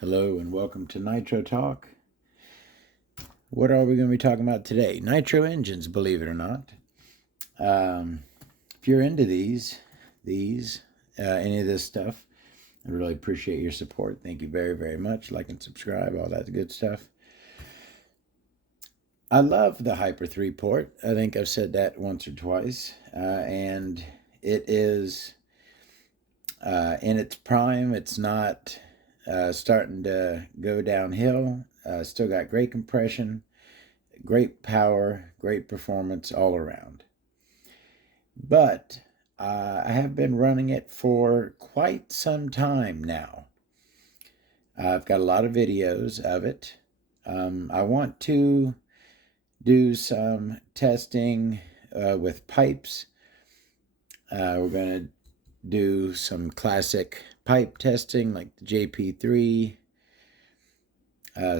Hello and welcome to Nitro Talk. What are we going to be talking about today? Nitro engines, believe it or not. If you're into any of this stuff, I really appreciate your support. Thank you very, very much. Like and subscribe, all that good stuff. I love the Hyper 3 port. I think I've said that once or twice. And it is in its prime. It's not starting to go downhill. Still got great compression, great power, great performance all around. But I have been running it for quite some time now. I've got a lot of videos of it. I want to do some testing with pipes. We're going to do some classic pipe testing like the JP3,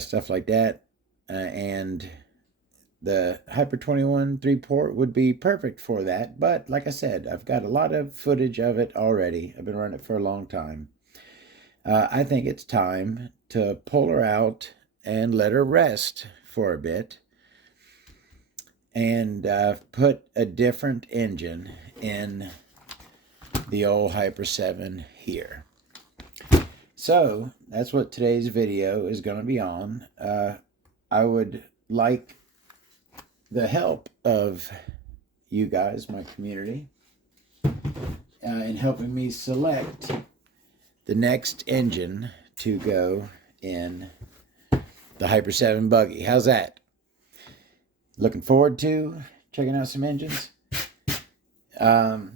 stuff like that. And the Hyper 21 3-port would be perfect for that. But like I said, I've got a lot of footage of it already. I've been running it for a long time. I think it's time to pull her out and let her rest for a bit and put a different engine in the old Hyper 7 here. So that's what today's video is going to be on. I would like the help of you guys, my community, in helping me select the next engine to go in the Hyper 7 buggy. How's that? Looking forward to checking out some engines. All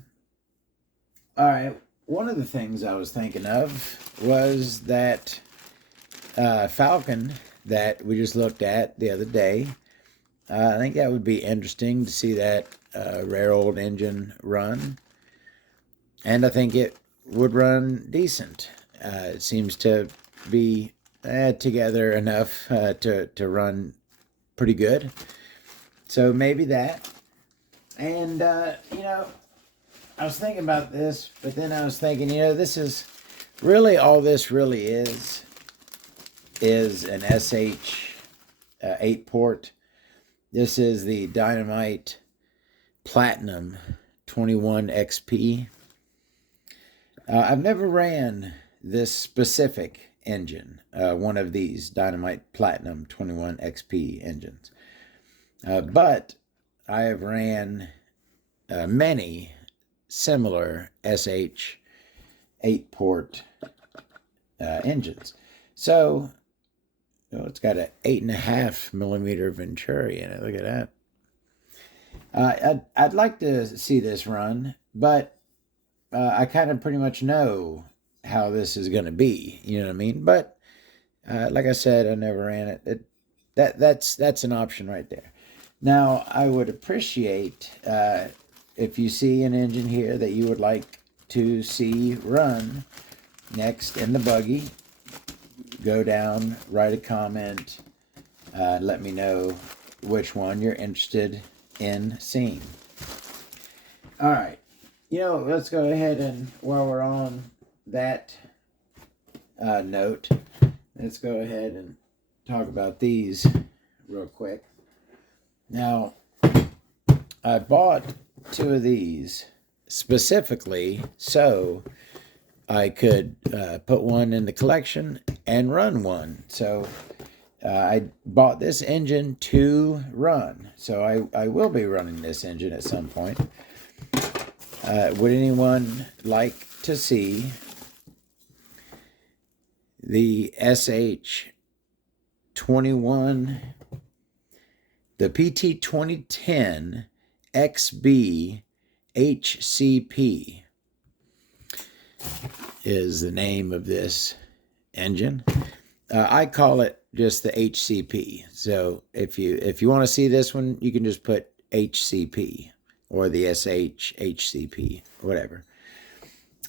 right. One of the things I was thinking of was that Falcon that we just looked at the other day. I think that would be interesting to see that rare old engine run. And I think it would run decent. It seems to be together enough to run pretty good. So maybe that. And, I was thinking about this, but then I was thinking, this is really all this really is an SH 8-port. This is the Dynamite Platinum 21 XP. I've never ran this specific engine, one of these Dynamite Platinum 21 XP engines. But I have ran many similar SH 8-port engines. So, it's got an 8.5 millimeter Venturi in it. Look at that. I'd like to see this run, but I kind of pretty much know how this is going to be. You know what I mean? But like I said, I never ran it. That's an option right there. Now, I would appreciate if you see an engine here that you would like to see run next in the buggy, go down, write a comment, let me know which one you're interested in seeing. All right. Let's go ahead and, while we're on that note, let's go ahead and talk about these real quick. Now, I bought 2 of these specifically so I could put one in the collection and run one. So I bought this engine to run. So I will be running this engine at some point. Would anyone like to see the SH21, the PT 2010 XB HCP is the name of this engine. I call it just the HCP. So if you want to see this one, you can just put HCP or the SH HCP, whatever.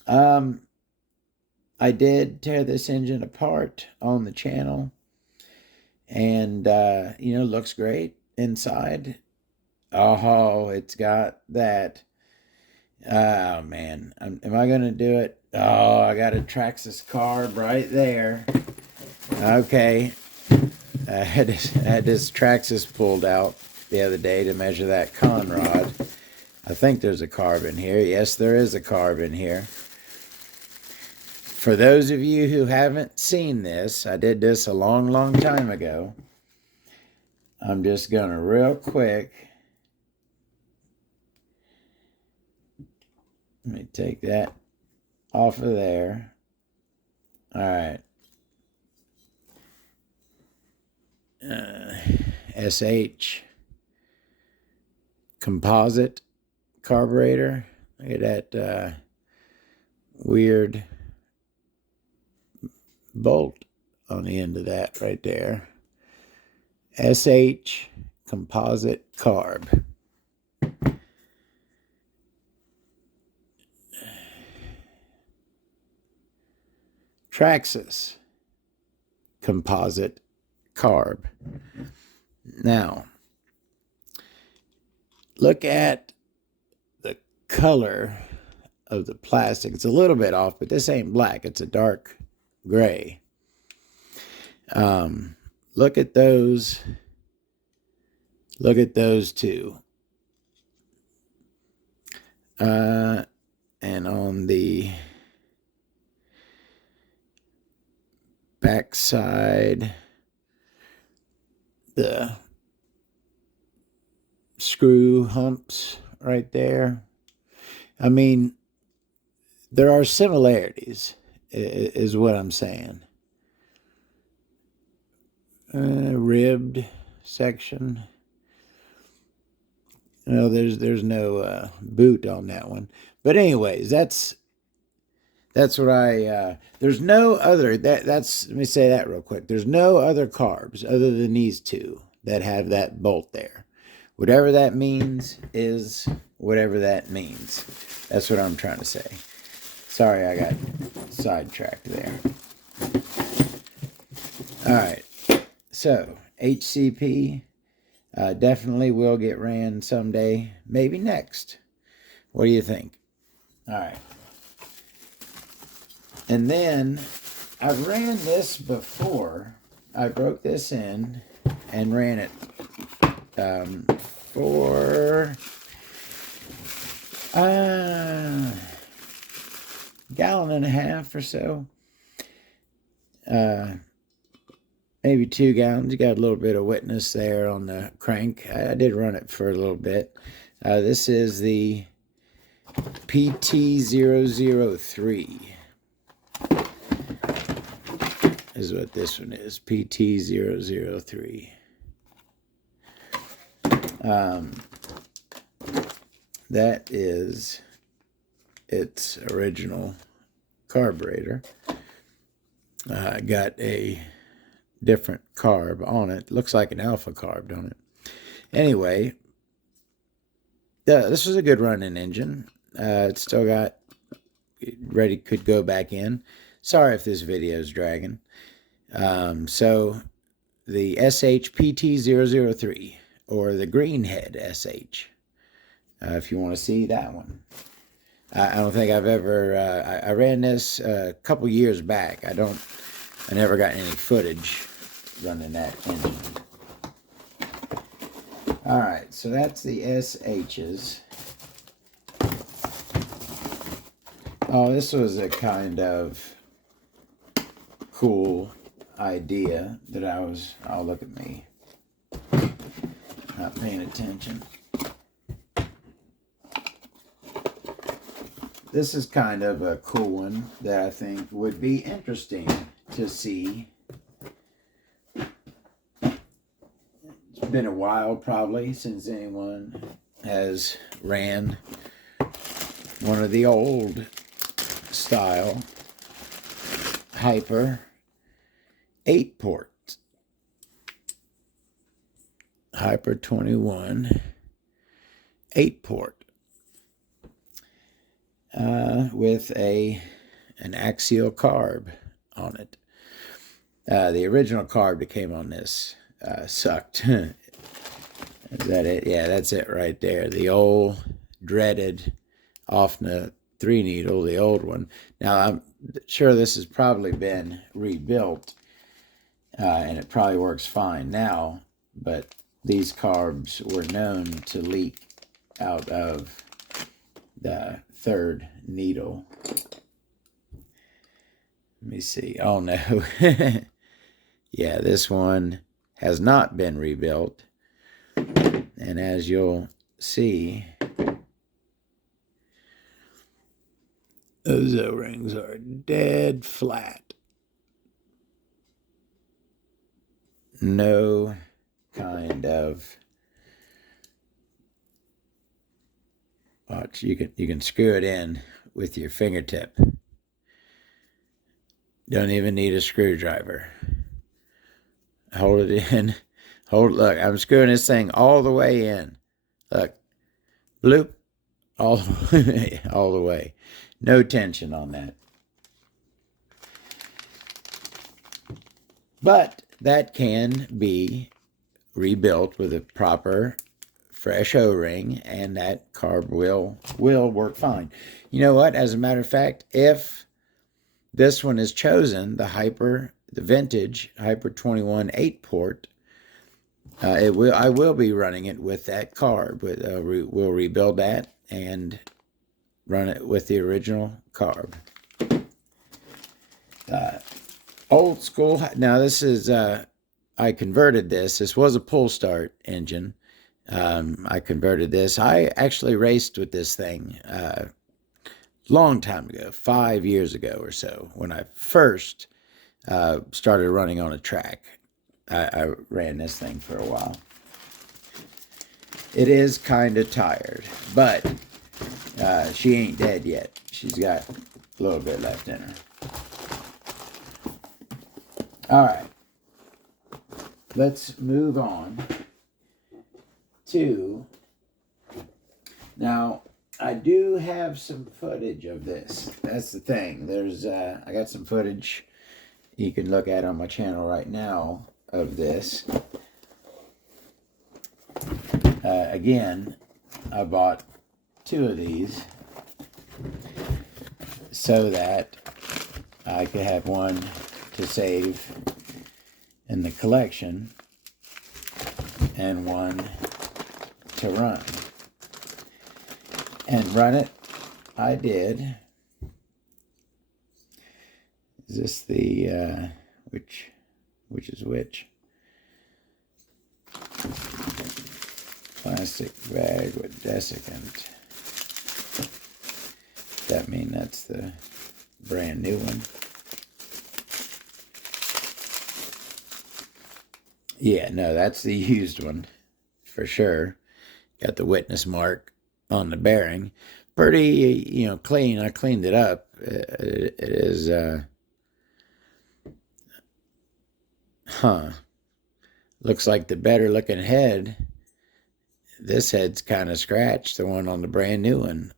I did tear this engine apart on the channel, and looks great inside. Oh, it's got that. Oh man, am I gonna do it? Oh, I got a Traxxas carb right there. Okay, I had this Traxxas pulled out the other day to measure that con rod. I think there's a carb in here. Yes, there is a carb in here. For those of you who haven't seen this, I did this a long time ago. I'm just going to real quick. Let me take that off of there. All right. SH composite carburetor. Look at that weird bolt on the end of that right there. SH composite carb. Traxxas composite carb. Now, look at the color of the plastic. It's a little bit off, but this ain't black. It's a dark gray. Look at those. Look at those two. And on the back side, the screw humps right there. I mean, there are similarities, is what I'm saying. Ribbed section. No, there's no boot on that one. But anyways, that's what I. There's no other. That's let me say that real quick. There's no other carbs other than these two that have that bolt there. Whatever that means is whatever that means. That's what I'm trying to say. Sorry, I got sidetracked there. All right. So, HCP definitely will get ran someday. Maybe next. What do you think? All right. And then, I've ran this before. I broke this in and ran it for a gallon and a half or so. Maybe 2 gallons. You got a little bit of wetness there on the crank. I did run it for a little bit. This is the PT003. Is what this one is. PT003. That is its original carburetor. Got a different carb on it. Looks like an alpha carb, don't it? Anyway, this was a good running engine. It's still got ready, could go back in. Sorry if this video is dragging. So the SHPT003 or the Greenhead SH, if you want to see that one. I don't think I've ever, I ran this a couple years back. I never got any footage running that engine. All right, so that's the SHs. Oh, this was a kind of cool idea that oh, look at me. Not paying attention. This is kind of a cool one that I think would be interesting to see. It's been a while probably since anyone has ran one of the old style Hyper 8-port. Hyper 21 8-port. With an axial carb on it. The original carb that came on this sucked. Is that it? Yeah, that's it right there. The old dreaded OFNA 3-needle, the old one. Now, I'm sure this has probably been rebuilt and it probably works fine now, but these carbs were known to leak out of the third needle. Let me see. Oh no. Yeah, this one has not been rebuilt. And as you'll see, those O-rings are dead flat. No kind of, watch, you can screw it in with your fingertip. Don't even need a screwdriver. Hold it in. Look, I'm screwing this thing all the way in. Look, bloop, all the way. No tension on that. But that can be rebuilt with a proper fresh O-ring, and that carb will work fine. You know what? As a matter of fact, if this one is chosen, the vintage Hyper 21 8-port, I will be running it with that carb. We'll rebuild that and run it with the original carb. Old school. Now this is, I converted this. This was a pull start engine. I converted this. I actually raced with this thing long time ago, 5 years ago or so, when I first started running on a track. I ran this thing for a while. It is kind of tired, but she ain't dead yet. She's got a little bit left in her. All right, let's move on to, now I do have some footage of this. That's the thing. There's I got some footage you can look at on my channel right now of this. Again, I bought 2 of these so that I could have one to save in the collection and one to run. And run it, I did. Is this the, which is which? Plastic bag with desiccant. That mean that's the brand new one? Yeah, no, that's the used one for sure. Got the witness mark on the bearing. Pretty, clean. I cleaned it up. It is, looks like the better looking head. This head's kind of scratched, the one on the brand new one.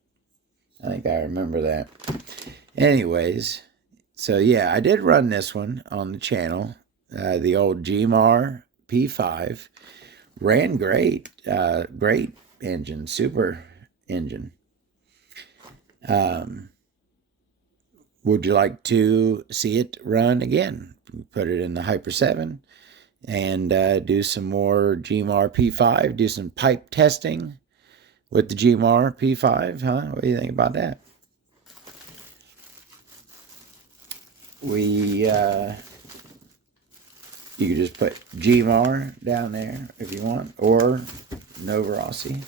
I think I remember that. Anyways, so yeah, I did run this one on the channel. The old GMR P5. Ran great. Great engine. Super engine. Would you like to see it run again? Put it in the Hyper 7 and do some more GMR P5, do some pipe testing with the GMR P5, huh? What do you think about that? You could just put GMR down there if you want, or Novarossi.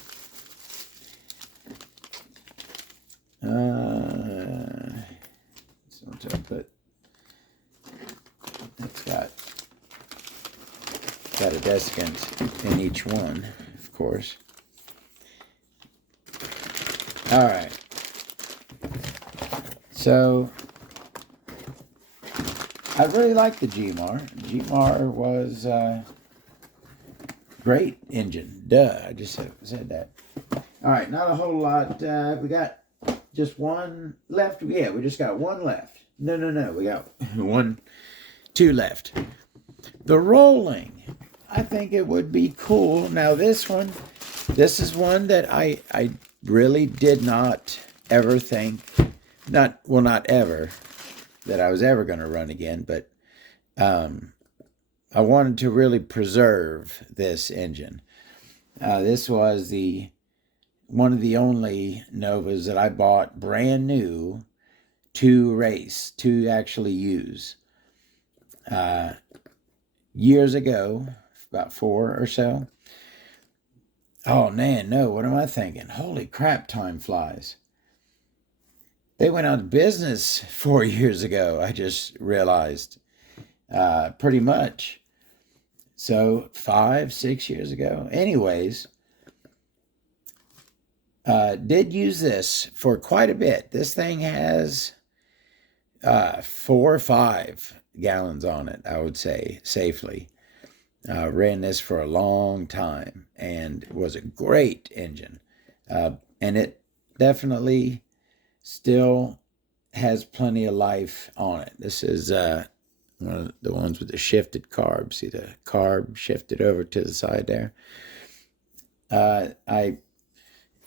So I'll put, it's got a desiccant in each one, of course. All right. So I really like the GMR. GMR was great engine. Duh, I just said that. All right, not a whole lot. We got just one left. Yeah, we just got one left. No. We got 2 left. The rolling. I think it would be cool. Now this is one that I really did not ever think, not ever, that I was ever going to run again, but I wanted to really preserve this engine. This was one of the only Novas that I bought brand new to race, to actually use. Years ago, about 4 or so. Oh man, no, what am I thinking? Holy crap, time flies. They went out of business 4 years ago, I just realized. Pretty much. So 5, 6 years ago. Anyways, did use this for quite a bit. This thing has 4 or 5 gallons on it, I would say, safely. Ran this for a long time, and it was a great engine. And it definitely still has plenty of life on it. This is one of the ones with the shifted carb. See the carb shifted over to the side there?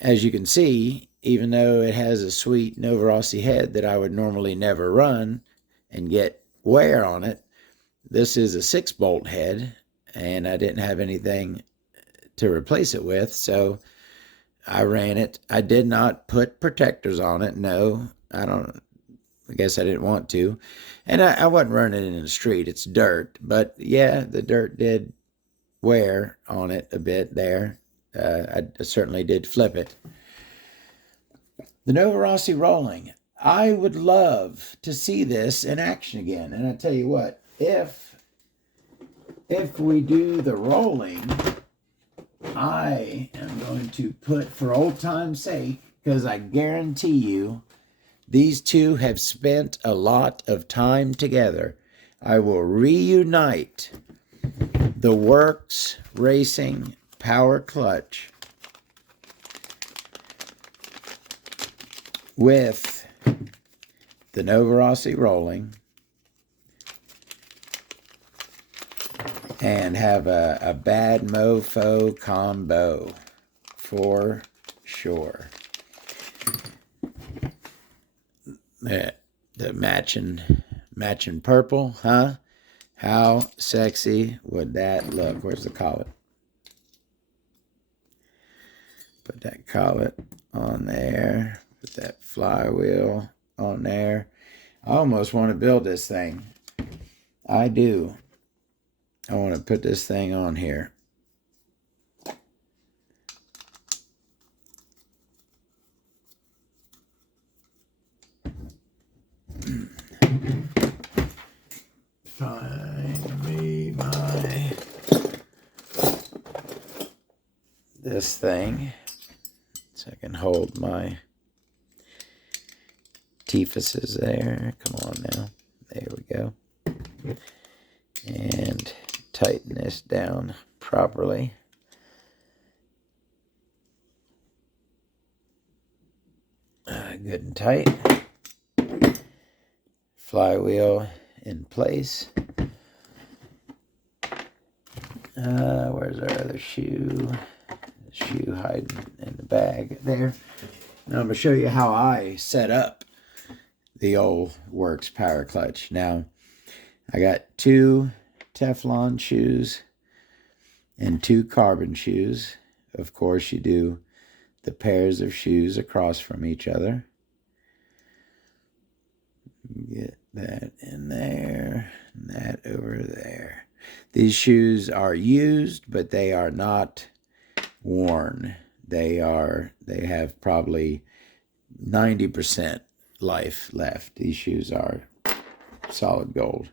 As you can see, even though it has a sweet Novarossi head that I would normally never run and get wear on it, this is a 6-bolt head, and I didn't have anything to replace it with, so I ran it. I did not put protectors on it. No, I guess I didn't want to. And I wasn't running it in the street. It's dirt. But yeah, the dirt did wear on it a bit there. I certainly did flip it. The Novarossi rolling. I would love to see this in action again. And I tell you what, if we do the rolling, I am going to put, for old time's sake, because I guarantee you these two have spent a lot of time together, I will reunite the Works Racing Power Clutch with the Novarossi rolling and have a bad mofo combo for sure. The matching purple, huh? How sexy would that look? Where's the collet? Put that collet on there. Put that flywheel on there. I almost want to build this thing. I do. I want to put this thing on here. Find me this thing so I can hold my Tifuses there. Come on now. There we go. And tighten this down properly. Good and tight. Flywheel in place. Where's our other shoe? The shoe hiding in the bag there. Now I'm going to show you how I set up the old Works Power Clutch. Now, I got 2 Teflon shoes and 2 carbon shoes. Of course, you do the pairs of shoes across from each other. Get that in there, and that over there. These shoes are used, but they are not worn. They have probably 90% life left. These shoes are solid gold.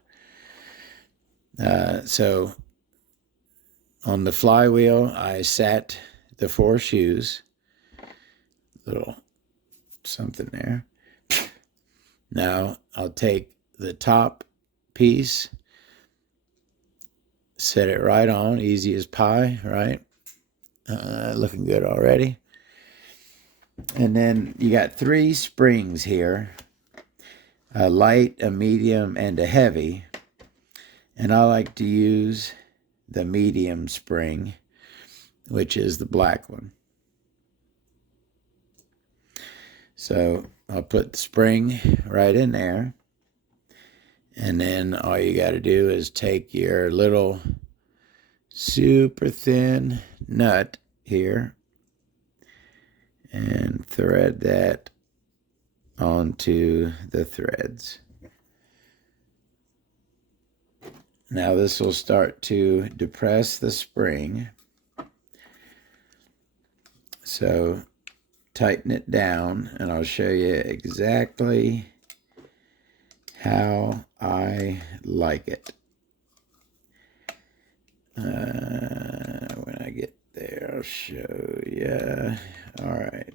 So on the flywheel, I sat the 4 shoes. Little something there. Now I'll take the top piece, set it right on, easy as pie, right? Looking good already. And then you got 3 springs here, a light, a medium, and a heavy. And I like to use the medium spring, which is the black one. So I'll put the spring right in there. And then all you got to do is take your little super thin nut here and thread that onto the threads. Now this will start to depress the spring. So tighten it down, and I'll show you exactly how I like it. When I get there, I'll show you. All right.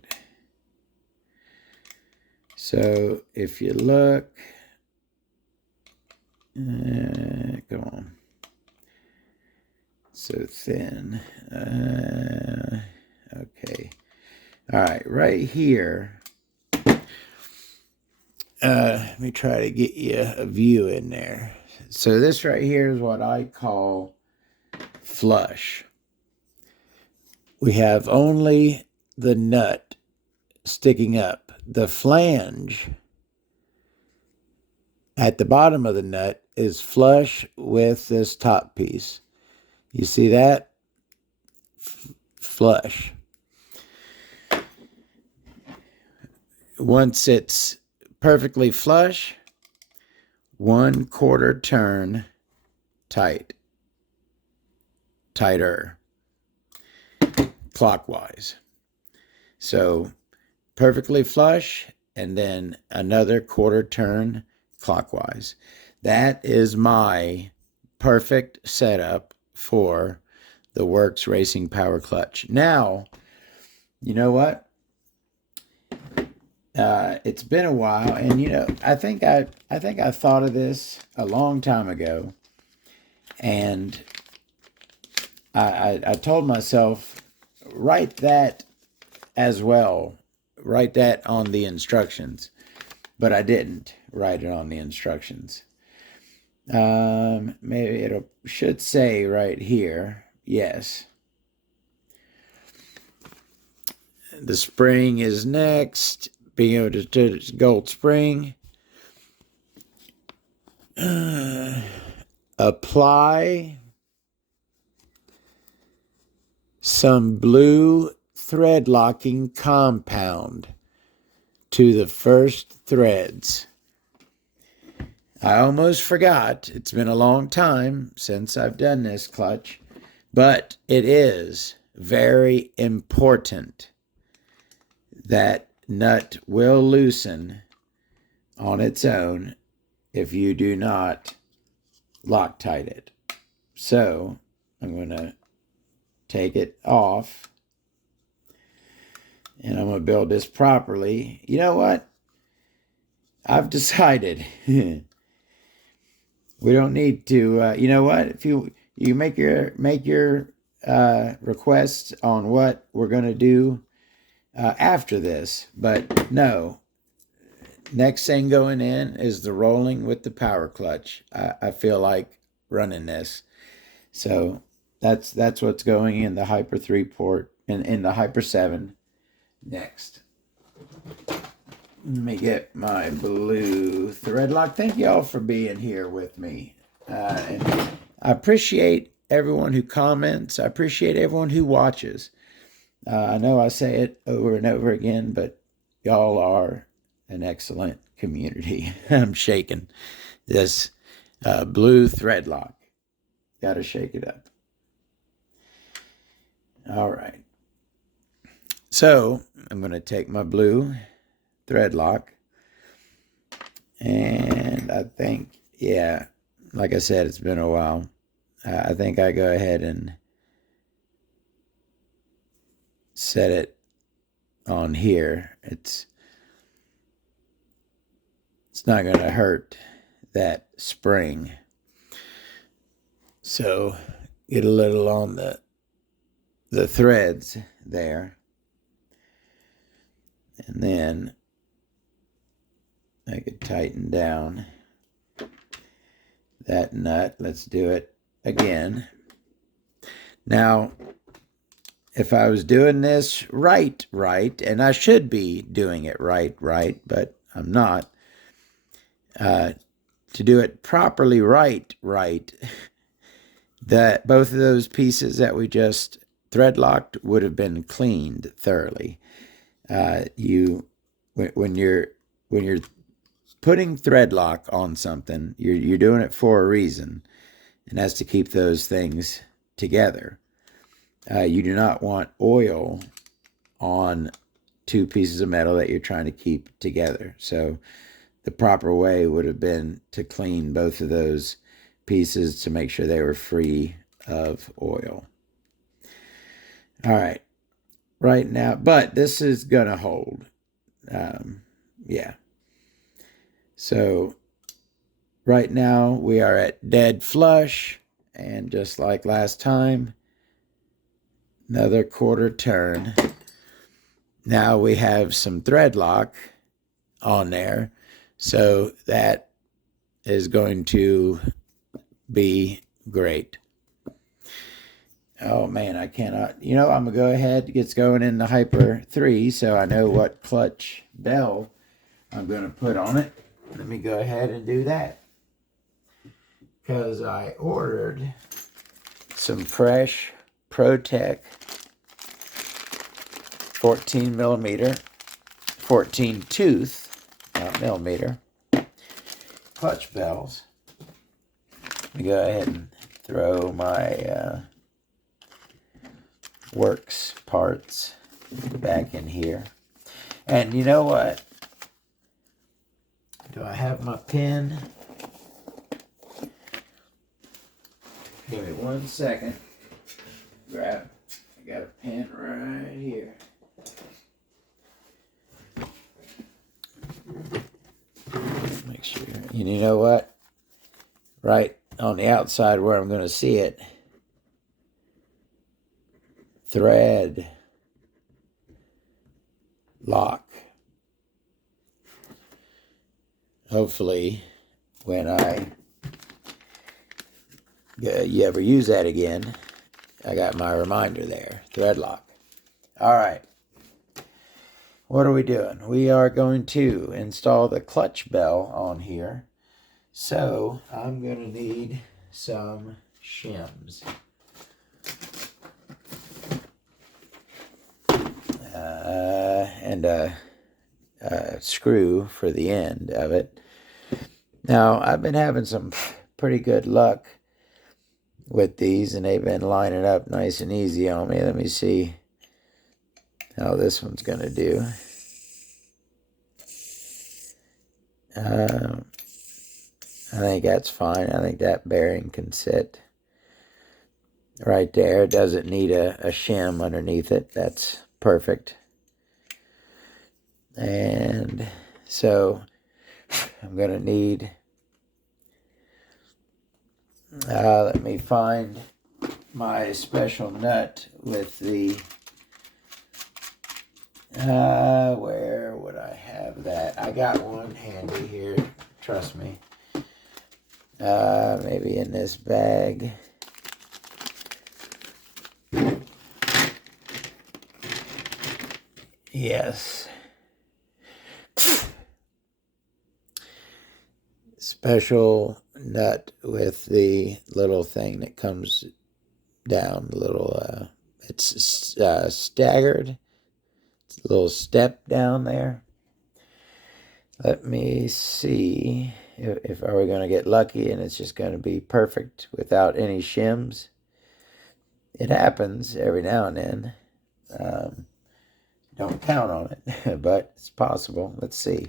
So if you look, come on, so thin. Okay. All right, right here. Let me try to get you a view in there. So this right here is what I call flush. We have only the nut sticking up. The flange at the bottom of the nut is flush with this top piece. You see that? Flush. Once it's perfectly flush, 1/4 turn tighter, clockwise. So perfectly flush, and then another 1/4 turn clockwise. That is my perfect setup for the Works Racing Power Clutch. Now, you know what? It's been a while, and you know, I think I thought of this a long time ago, and I told myself, write that as well, write that on the instructions, but I didn't write it on the instructions. Maybe it should say right here, yes. The spring is next. Being able to do its gold spring. Apply some blue thread locking compound to the first threads. I almost forgot. It's been a long time since I've done this clutch, but it is very important that nut will loosen on its own if you do not Loctite it. So I'm going to take it off, and I'm going to build this properly. You know what? I've decided we don't need to. You know what? If you make your requests on what we're going to do after this, but no. Next thing going in is the rolling with the power clutch. I feel like running this, so that's what's going in the Hyper 3 port and in the Hyper 7 next. Let me get my blue thread lock. Thank y'all for being here with me, and I appreciate everyone who comments. I appreciate everyone who watches. I know I say it over and over again, but y'all are an excellent community. I'm shaking this blue thread lock. Got to shake it up. All right. So I'm going to take my blue thread lock, and I think, yeah, like I said, it's been a while. I think I go ahead and set it on here. It's not going to hurt that spring. So get a little on the threads there. And then I could tighten down that nut. Let's do it again. Now, if I was doing this right, and I should be doing it right, but I'm not. to do it properly right, that both of those pieces that we just thread locked would have been cleaned thoroughly. When you're putting thread lock on something, you're doing it for a reason, and that's to keep those things together. You do not want oil on two pieces of metal that you're trying to keep together. So the proper way would have been to clean both of those pieces to make sure they were free of oil. All right. Right now, but this is going to hold. Yeah. So right now we are at dead flush, and just like last time, another quarter turn. Now we have some thread lock on there, so that is going to be great. Oh man, I cannot. I'm gonna go ahead. It's going in the Hyper 3, so I know what clutch bell I'm gonna put on it. Let me go ahead and do that, because I ordered some fresh ProTech 14 millimeter, 14 tooth, not millimeter, clutch bells. Let me go ahead and throw my works parts back in here. And you know what? Do I have my pen? Give me 1 second. I got a pen right here. Make sure. And you know what? Right on the outside where I'm going to see it, thread lock. Hopefully, when you ever use that again, I got my reminder there, thread lock. All right. What are we doing? We are going to install the clutch bell on here. So I'm going to need some shims. And a screw for the end of it. Now, I've been having some pretty good luck with these, and they've been lining up nice and easy on me. Let me see how this one's going to do. I think that's fine. I think that bearing can sit right there. It doesn't need a shim underneath it. That's perfect. And so I'm going to need, let me find my special nut with the, where would I have that? I got one handy here, trust me. Maybe in this bag. Yes. Special nut with the little thing that comes down, little, it's staggered. It's a little step down there. Let me see if are we going to get lucky and it's just going to be perfect without any shims. It happens every now and then. Don't count on it, but it's possible. Let's see.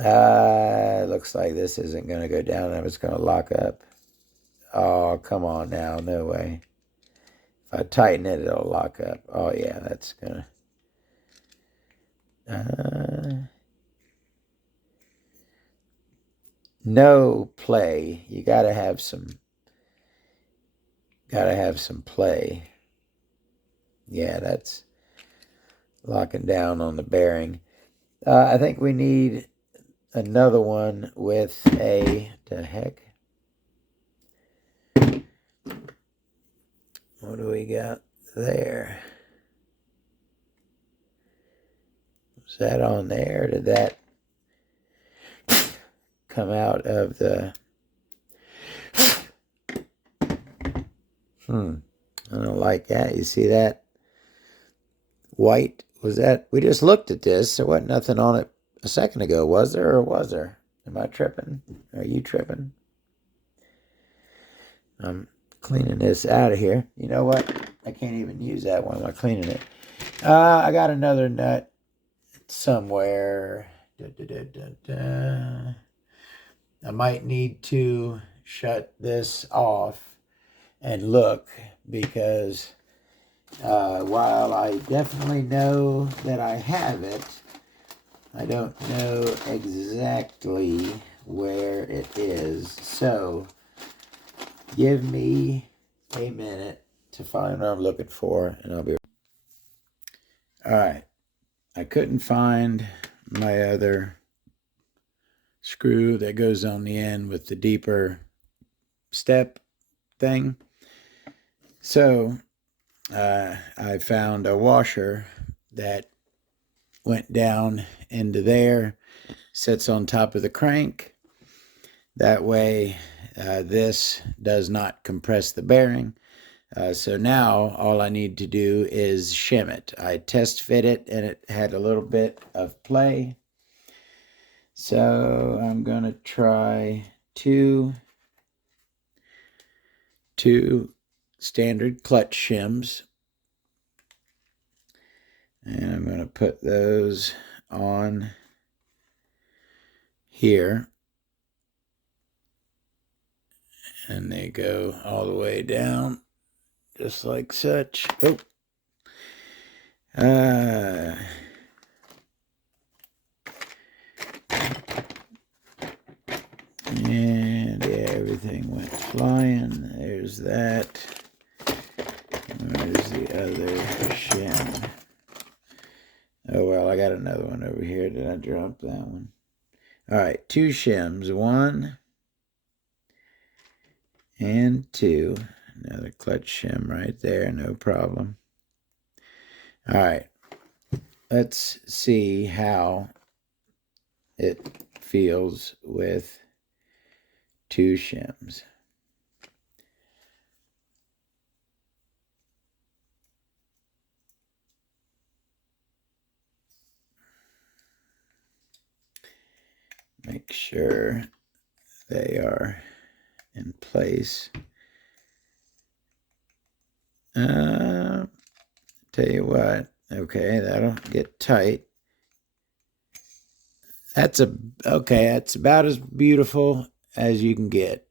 It looks like this isn't going to go down. It's going to lock up. Oh, come on now. No way. If I tighten it, it'll lock up. Oh, yeah, that's going to... no play. You got to have some play. Yeah, that's locking down on the bearing. I think we need another one with a, the heck? What do we got there? Was that on there? Did that? come out of the... I don't like that. You see that? White. Was that... We just looked at this. There wasn't nothing on it a second ago, was there, or was there? Am I tripping? Are you tripping? I'm cleaning this out of here. You know what? I can't even use that one while cleaning it. I got another nut somewhere. I might need to shut this off and look, because while I definitely know that I have it, I don't know exactly where it is. So give me a minute to find what I'm looking for, and I'll be... All right. I couldn't find my other screw that goes on the end with the deeper step thing. So I found a washer that went down into there, sits on top of the crank. That way this does not compress the bearing. So now all I need to do is shim it. I test fit it and it had a little bit of play. So I'm going to try two standard clutch shims. And I'm going to put those on here. And they go all the way down, just like such. Oh. And yeah, everything went flying. There's that. Where's the other shim? Oh, well, I got another one over here. Did I drop that one? All right, two shims. 1 and 2. Another clutch shim right there. No problem. All right. Let's see how it feels with 2 shims. Make sure they are in place. Tell you what. Okay, that'll get tight. That's about as beautiful as you can get.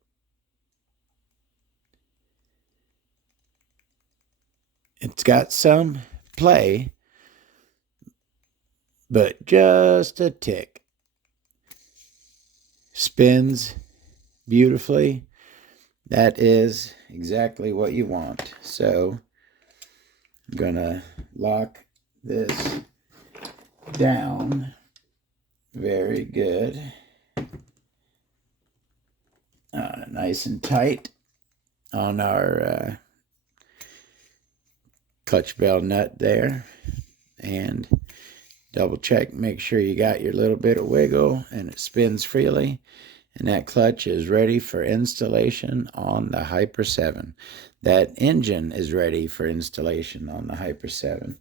It's got some play, but just a tick. Spins beautifully. That is exactly what you want. So I'm gonna lock this down. Very good. Nice and tight on our clutch bell nut there. And double check, make sure you got your little bit of wiggle and it spins freely. And that clutch is ready for installation on the Hyper 7. That engine is ready for installation on the Hyper 7.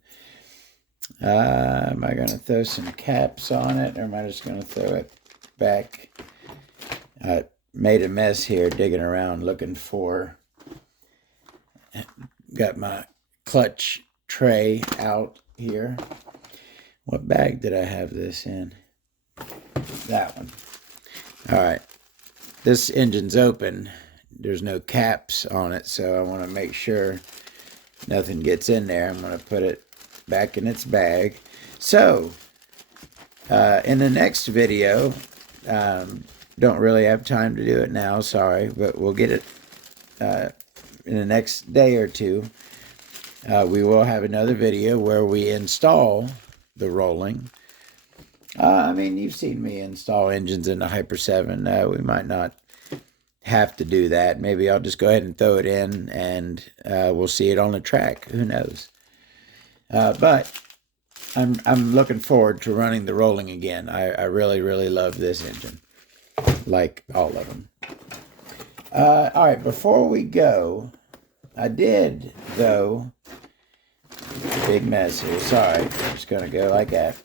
Am I going to throw some caps on it, or am I just going to throw it back? I made a mess here digging around looking for... Got my clutch tray out here. What bag did I have this in? That one. All right. This engine's open. There's no caps on it, so I want to make sure nothing gets in there. I'm going to put it back in its bag. So, in the next video, don't really have time to do it now, sorry, but we'll get it in the next day or two. We will have another video where we install the rolling. I mean, you've seen me install engines in the Hyper 7. We might not have to do that. Maybe I'll just go ahead and throw it in and we'll see it on the track. Who knows? But I'm looking forward to running the rolling again. I really, really love this engine. like all of them. All right, before we go, I did, though, big mess here, sorry, I'm just going to go like that.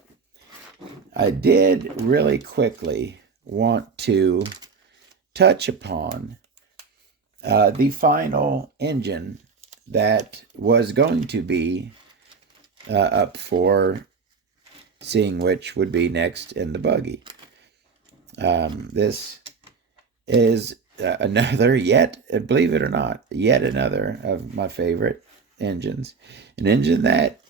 I did really quickly want to touch upon the final engine that was going to be up for seeing which would be next in the buggy. This is another, believe it or not, yet another of my favorite engines. An engine that,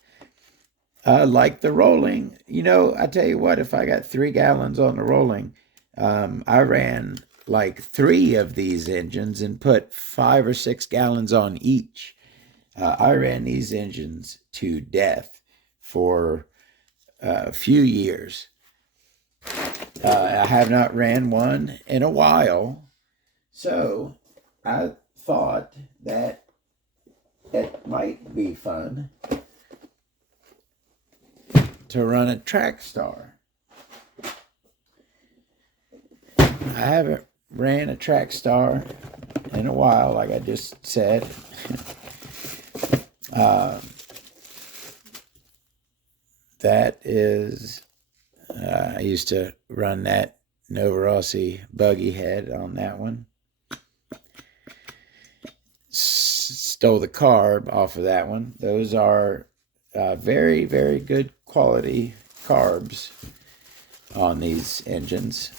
like the rolling, I tell you what, if I got 3 gallons on the rolling, I ran like 3 of these engines and put 5 or 6 gallons on each. I ran these engines to death for a few years. I have not ran one in a while, so I thought that it might be fun to run a Trackstar. I haven't ran a Trackstar in a while, like I just said. That is, I used to run that Novarossi buggy head on that one. Stole the carb off of that one. Those are very, very good quality carbs on these engines.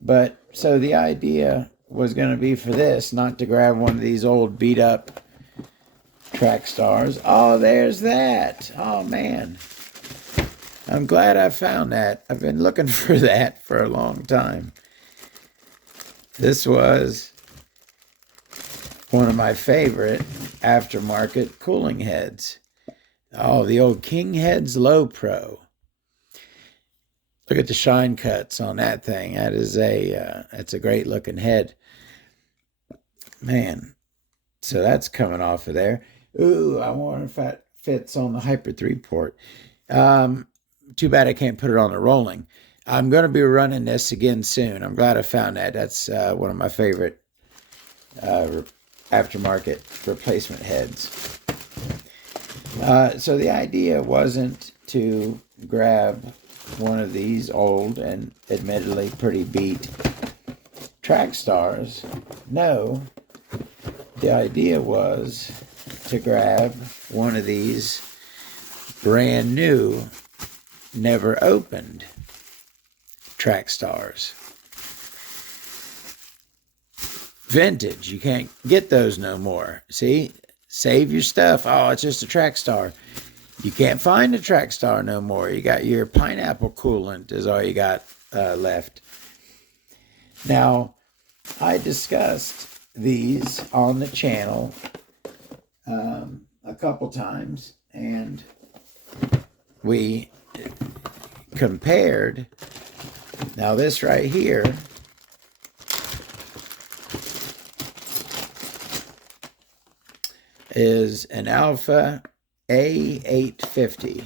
But so the idea was going to be for this, not to grab one of these old beat up Trackstars. Oh, there's that. Oh, man. I'm glad I found that. I've been looking for that for a long time. This was one of my favorite aftermarket cooling heads. Oh, the old King Heads Low Pro. Look at the shine cuts on that thing. That is that's a great looking head. Man. So that's coming off of there. Ooh, I wonder if that fits on the Hyper 3 port. Too bad I can't put it on the rolling. I'm going to be running this again soon. I'm glad I found that. That's one of my favorite aftermarket replacement heads. So the idea wasn't to grab one of these old and admittedly pretty beat Trackstars. No, the idea was to grab one of these brand new, never opened Trackstars. Vintage. You can't get those no more. See? Save your stuff. Oh, it's just a Trackstar. You can't find a Trackstar no more. You got your pineapple coolant is all you got left. Now, I discussed these on the channel a couple times, and we compared. Now this right here is an Alpha A850.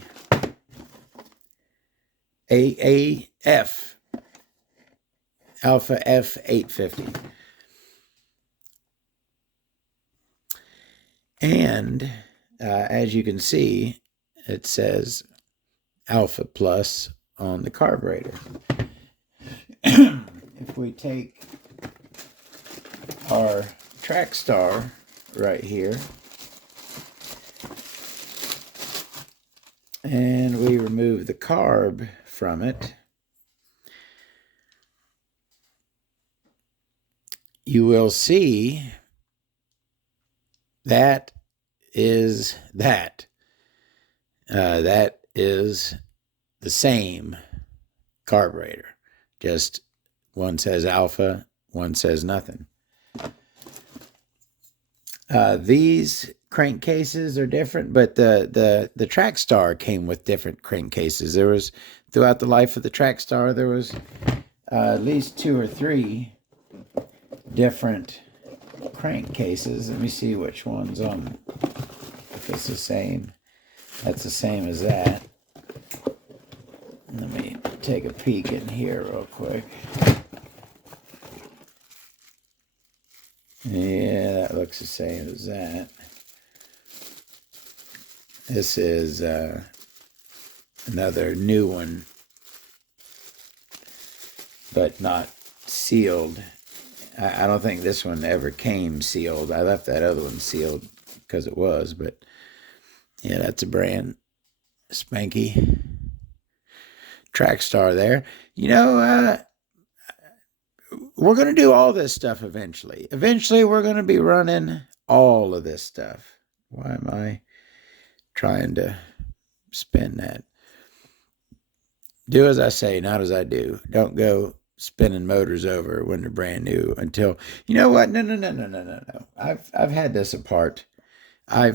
AAF. Alpha F850. And as you can see, it says Alpha Plus on the carburetor. If we take our Trackstar right here and we remove the carb from it, you will see that is that. That is the same carburetor. Just one says Alpha, one says nothing. These crankcases are different, but the Trackstar came with different crankcases. There was, throughout the life of the Trackstar, there was at least 2 or 3 different crankcases. Let me see which one's on, if it's the same. That's the same as that. Let me take a peek in here real quick. Yeah, that looks the same as that. This is another new one, but not sealed. I don't think this one ever came sealed. I left that other one sealed because it was, but yeah, that's a brand spanky Trackstar there. You know, we're going to do all this stuff eventually. Eventually, we're going to be running all of this stuff. Why am I trying to spin that? Do as I say, not as I do. Don't go spinning motors over when they're brand new until, you know what? No. I've had this apart. I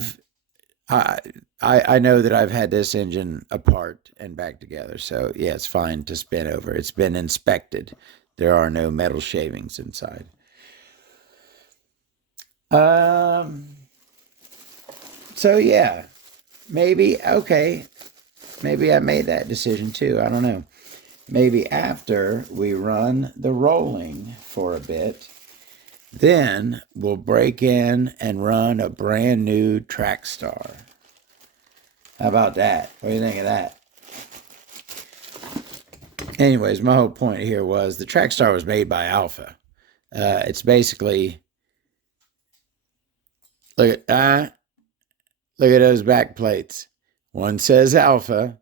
know that I've had this engine apart and back together. So yeah, it's fine to spin over. It's been inspected. There are no metal shavings inside. So yeah, maybe, okay. Maybe I made that decision too. I don't know. Maybe after we run the rolling for a bit, then we'll break in and run a brand new Trackstar. How about that? What do you think of that? Anyways, my whole point here was the Trackstar was made by Alpha. It's basically, look at those back plates. One says Alpha,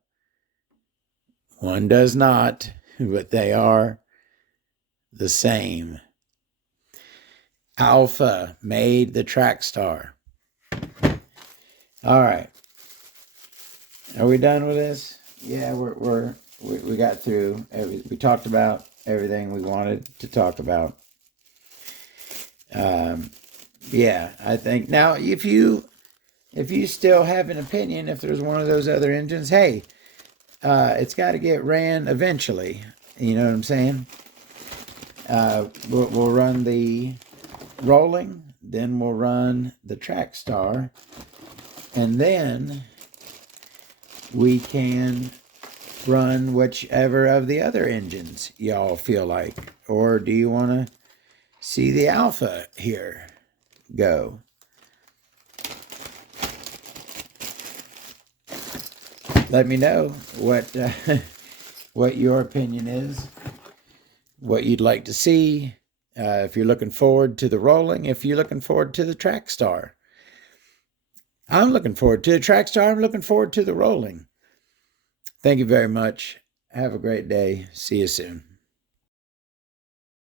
one does not, but they are the same. Alpha made the Trackstar. All right. Are we done with this? Yeah, we got through. We talked about everything we wanted to talk about. Yeah, I think now if you still have an opinion, if there's one of those other engines, hey, it's got to get ran eventually. You know what I'm saying? We'll run the rolling, then we'll run the Trackstar, and then we can run whichever of the other engines y'all feel like. Or do you want to see the Alpha here go? Let me know what your opinion is, what you'd like to see, if you're looking forward to the rolling, if you're looking forward to the Trackstar. I'm looking forward to the Trackstar. I'm looking forward to the rolling. Thank you very much. Have a great day. See you soon.